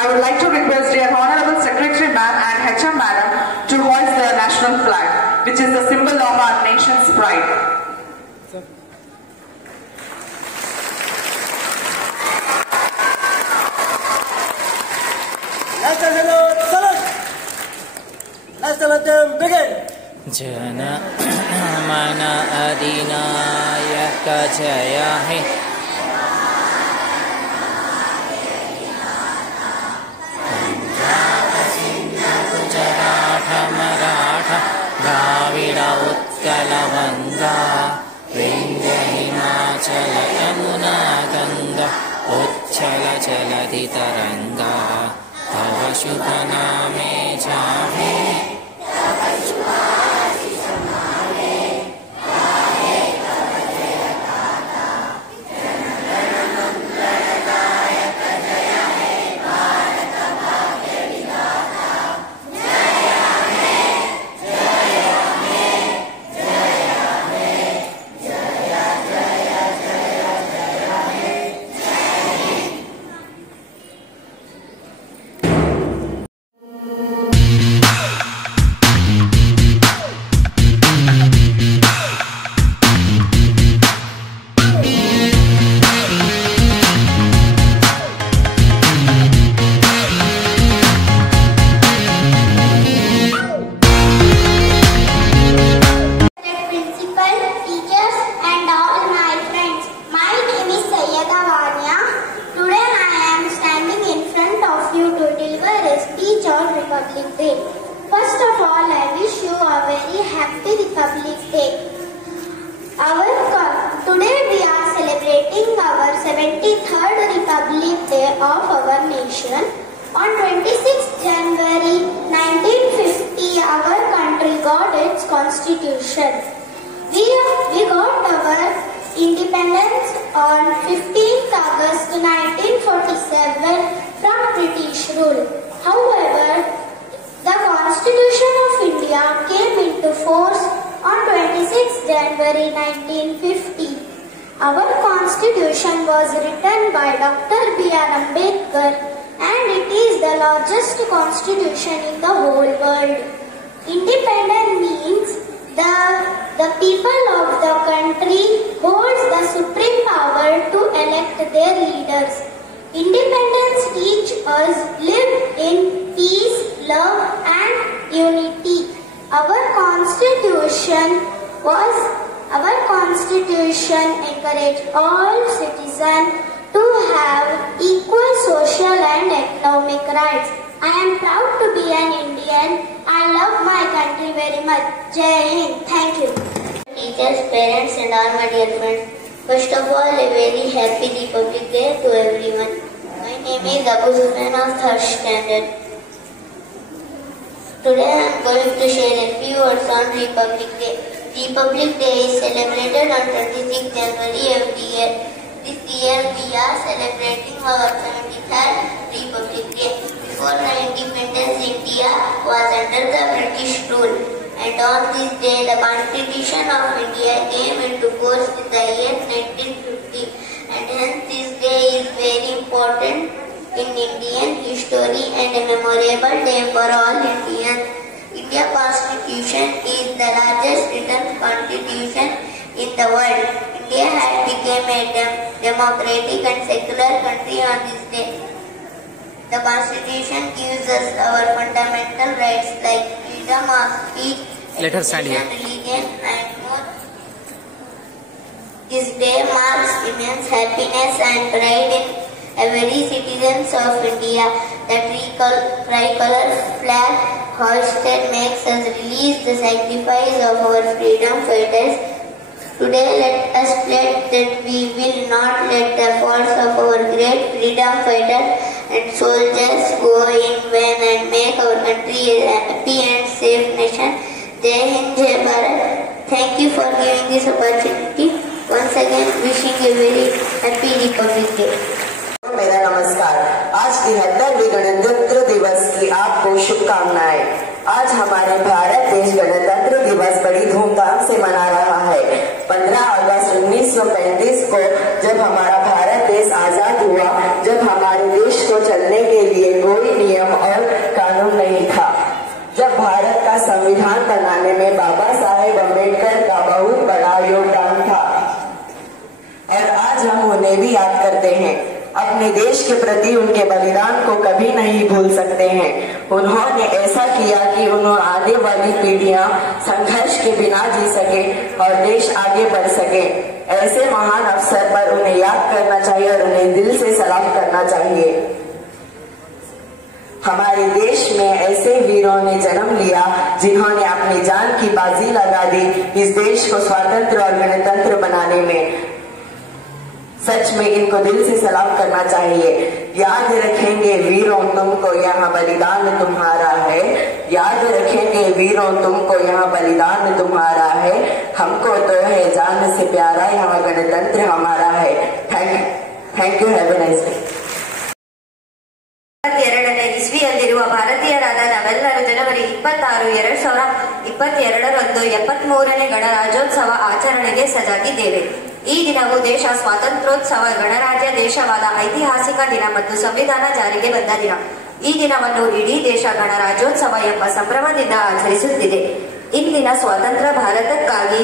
I would like to request dear Honorable Secretary Ma'am and HM Madam to hoist the national flag, which is the symbol of our nation's pride. National anthem begin. Jana mana adinayaka jaya he. Punjab Sindh Gujarat Maratha Dravida Utkala Vanga Vindhya Himachala Yamuna Ganga Uchchala Jaladi Taranga Tava Shubha Name Jave. Republic Day. First of all, I wish you a very happy Republic Day. Today we are celebrating our 73rd Republic Day of our nation. On 26th January 1950, our country got its constitution. We got our independence on 15th August 1947 from British rule. However, the Constitution of India came into force on 26 January 1950. Our Constitution was written by Dr. B.R. Ambedkar and it is the largest constitution in the whole world. Independent means the people of the country holds the supreme power to elect their leaders. Independence teaches us live in peace, love and unity. Our constitution encouraged all citizens to have equal social and economic rights. I am proud to be an Indian. I love my country very much. Jai Hind. Thank you. Teachers, parents and all my dear friends. First of all, a very happy Republic Day to everyone. My name is Abu Sufyan of 3rd standard. Today I am going to share a few words on Republic Day. Republic Day is celebrated on 26th January every year. This year we are celebrating our 73rd Republic Day. Before the independence, India was under the British rule. And on this day, the Constitution of India came into force in the year 1950. And hence this day is very important in Indian history and a memorable day for all Indians. Indian Constitution is the largest written constitution in the world. India has become a democratic and secular country on this day. The Constitution gives us our fundamental rights like freedom of speech, religion and more. This day marks immense happiness and pride in every citizen of India. The tricolor flag hoisted makes us release the sacrifice of our freedom fighters. Today let us pledge that we will not let the efforts of our great freedom fighters and soldiers go in vain and make our country a happy and safe nation. Jai Hind, Jai Bharat. Thank you for giving this opportunity. Once again, wishing a very happy Republic Day. मेरा नमस्कार। आज 73वें गणतंत्र दिवस की आपको शुभकामनाएं। आज हमारे भारत देश गणतंत्र दिवस बड़ी धूमधाम से मना रहा है। 15 अगस्त 1935 को जब हमारा भारत देश आजाद हुआ, जब हमारे देश को चलने के लिए लिए कोई नियम और कानून नहीं था। जब भारत का संविधान बनाने में बाबा साहेब अम्बेडकर का बहुत बड़ा योगदान था और आज हम उन्हें भी याद करते हैं। अपने देश के प्रति उनके बलिदान को कभी नहीं भूल सकते हैं। उन्होंने ऐसा किया कि उन्होंने आने वाली पीढ़ियां संघर्ष के बिना जी सके और देश आगे बढ़ सके। ऐसे महान अवसर पर उन्हें याद करना चाहिए और उन्हें दिल से सलाम करना चाहिए। हमारे देश में ऐसे वीरों ने जन्म लिया जिन्होंने अपनी जान की बाजी लगा दी इस देश को स्वतंत्र और गणतंत्र बनाने में। सच में इनको दिल से सलाम करना चाहिए। याद रखेंगे वीरों तुमको, यहाँ बलिदान तुम्हारा है। याद रखेंगे वीरों तुमको, यहाँ बलिदान तुम्हारा है। हमको तो है जान से प्यारा, यहाँ गणतंत्र हमारा है। Thank you. Have a nice day. 2022ನೇ ಇಸ್ವಿಯಲ್ಲಿರುವ ಭಾರತೀಯರಾದ ನಾವೆಲ್ಲರೂ ಜನವರಿ 26, 2022ರಂದು 73ನೇ ಗಣರಾಜ್ಯೋತ್ಸವ ಆಚರಣೆಗೆ ಸಜ್ಜಾಗಿದ್ದೇವೆ. ಈ ದಿನವು ದೇಶ ಸ್ವಾತಂತ್ರ್ಯೋತ್ಸವ ಗಣರಾಜ್ಯ ದೇಶವಾದ ಐತಿಹಾಸಿಕ ದಿನ ಮತ್ತು ಸಂವಿಧಾನ ಜಾರಿಗೆ ಬಂದ ದಿನ. ಈ ದಿನವನ್ನು ಇಡೀ ದೇಶ ಗಣರಾಜ್ಯೋತ್ಸವ ಎಂಬ ಸಂಭ್ರಮದಿಂದ ಆಚರಿಸುತ್ತಿದೆ. ಇಂದಿನ ಸ್ವತಂತ್ರ ಭಾರತಕ್ಕಾಗಿ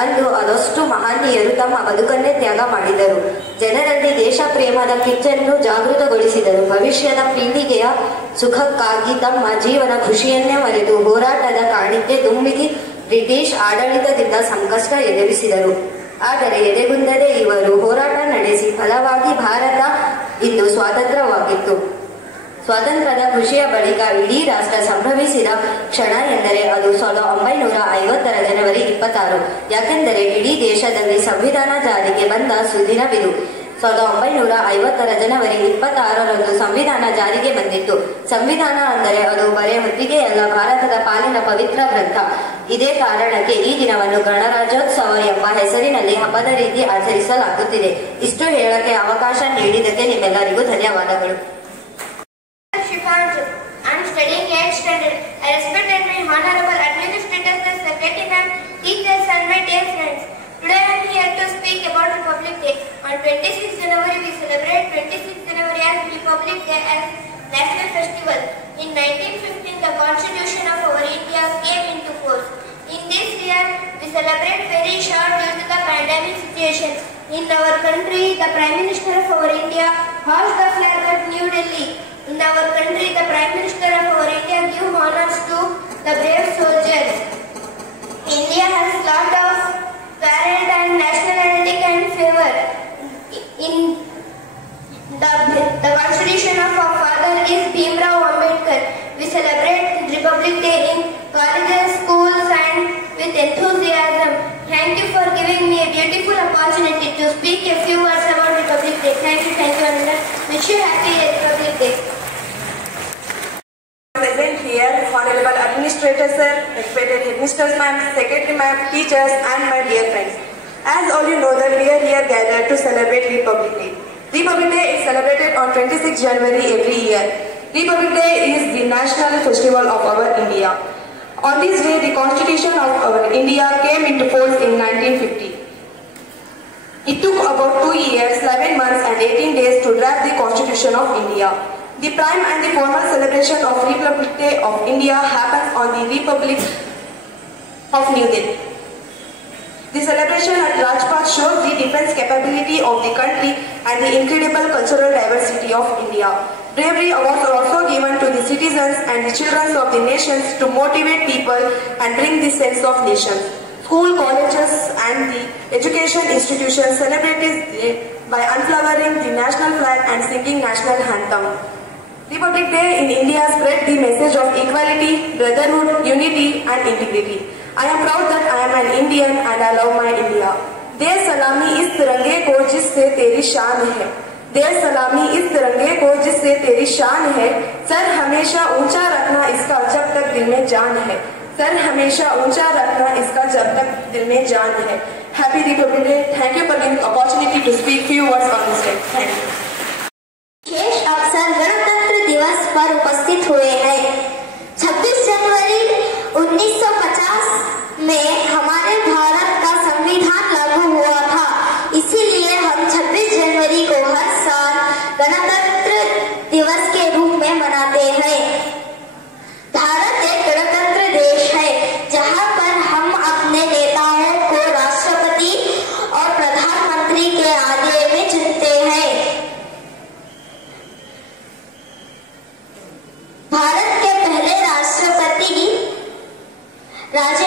ಅಂದು ಅದಷ್ಟು ಮಹನೀಯರು ತಮ್ಮ ಬದುಕನ್ನೇ ತ್ಯಾಗ ಮಾಡಿದರು. ಜನರಲ್ಲಿ ದೇಶ ಪ್ರೇಮದ ಕಿಚ್ಚನ್ನು ಜಾಗೃತಗೊಳಿಸಿದರು. ಭವಿಷ್ಯದ ಪೀಳಿಗೆಯ ಸುಖಕ್ಕಾಗಿ ತಮ್ಮ ಜೀವನ ಖುಷಿಯನ್ನೇ ಮರೆತು ಹೋರಾಟದ ಕಾಣಿಕೆ ದುಮ್ಮಿಗಿ ಬ್ರಿಟಿಷ್ ಆಡಳಿತದಿಂದ ಸಂಕಷ್ಟ ಎದುರಿಸಿದರು. ಆದರೆ ಎದೆಗುಂದದೆ ಇವರು ಹೋರಾಟ ನಡೆಸಿ ಫಲವಾಗಿ ಭಾರತ ಇಂದು ಸ್ವಾತಂತ್ರ್ಯವಾಗಿತ್ತು. ಸ್ವಾತಂತ್ರ್ಯದ ಖುಷಿಯ ಬಳಿಕ ಇಡೀ ರಾಷ್ಟ್ರ ಸಂಭ್ರಮಿಸಿದ ಕ್ಷಣ ಎಂದರೆ ಅದು 1950ರ ಜನವರಿ 26. ಯಾಕೆಂದರೆ ಇಡೀ ದೇಶದಲ್ಲಿ ಸಂವಿಧಾನ ಜಾರಿಗೆ ಬಂದ ಸುದಿನವಿದು. 1950ರ ಜನವರಿ 26ರಂದು ಸಂವಿಧಾನ ಜಾರಿಗೆ ಬಂದಿತ್ತು. ಸಂವಿಧಾನ ಅಂದರೆ ಅದು ಬರೇ ಹೊತ್ತಿಗೆಯಲ್ಲ, ಭಾರತದ ಪಾಲಿನ ಪವಿತ್ರ ಗ್ರಂಥ. ಇದೇ ಕಾರಣಕ್ಕೆ ಈ ದಿನವನ್ನು ಗಣರಾಜ್ಯೋತ್ಸವ ಎಂಬ ಹೆಸರಿನಲ್ಲಿ ಹಬ್ಬದ ರೀತಿ ಆಚರಿಸಲಾಗುತ್ತಿದೆ. ಇಷ್ಟು ಹೇಳಕ್ಕೆ ಅವಕಾಶ ನೀಡಿದ್ದಕ್ಕೆ ನಿಮ್ಮೆಲ್ಲರಿಗೂ ಧನ್ಯವಾದಗಳು. I am studying 8th standard. I respect my honorable administrators, secretaries, teachers and my dear friends. Today I am here to speak about Republic Day. On 26th January we celebrate 26th January as Republic Day as national festival. In 1915 the Constitution of our India came into force. In this year we celebrate very short due to the pandemic situation. In our country the Prime Minister of our India hoists the flag at New Delhi. In our country, the Prime Minister of our India gives honors to the brave soldiers. India has lot of parent and nationalistic and favor. In the constitution of our father is Bhimrao Ambedkar. We celebrate Republic Day in colleges, schools and with enthusiasm. Thank you for giving me a beautiful opportunity to speak a few words about Republic Day. Thank you, and wish you happy Republic Day. Present here, Honorable Administrator Sir, respected Headmisters Ma'am, Secretary Ma'am, teachers and my dear friends. As all you know that we are here gathered to celebrate Republic Day. Republic Day is celebrated on 26 January every year. Republic Day is the national festival of our India. On this day, the Constitution of our India came into force in 1950. It took about 2 years, 11 months and 18 days to draft the Constitution of India. The prime and the formal celebration of Republic Day of India happens on the Republic of New Delhi. The celebration at Rajpath shows the defense capability of the country and the incredible cultural diversity of India. Bravery awards are also given to the citizens and the children of the nations to motivate people and bring the sense of nation. School, colleges and the education institutions celebrate this day by unflowering the national flag and singing national anthem. Republic Day in India spread the message of equality, brotherhood, unity and integrity. I am proud that I am an Indian and I love my India. दे सलामी इस तिरंगे को जिससे तेरी शान है, दे सलामी इस तिरंगे को जिससे तेरी शान है, सर हमेशा ऊंचा रखना इसका जब तक दिल में जान है, सर हमेशा ऊंचा रखना इसका जब तक दिल में जान है. Happy Republic Day. Thank you for giving opportunity to speak few words on this day. Thank you. विशेष अवसर गणतंत्र दिवस पर उपस्थित हुए हैं. 26 जनवरी 1950 में हमारे भारत का संविधान लागू हुआ था. इसीलिए हम 26 जनवरी को हर साल गणतंत्र दिवस के रूप में मनाते ರಾಜ್ಯ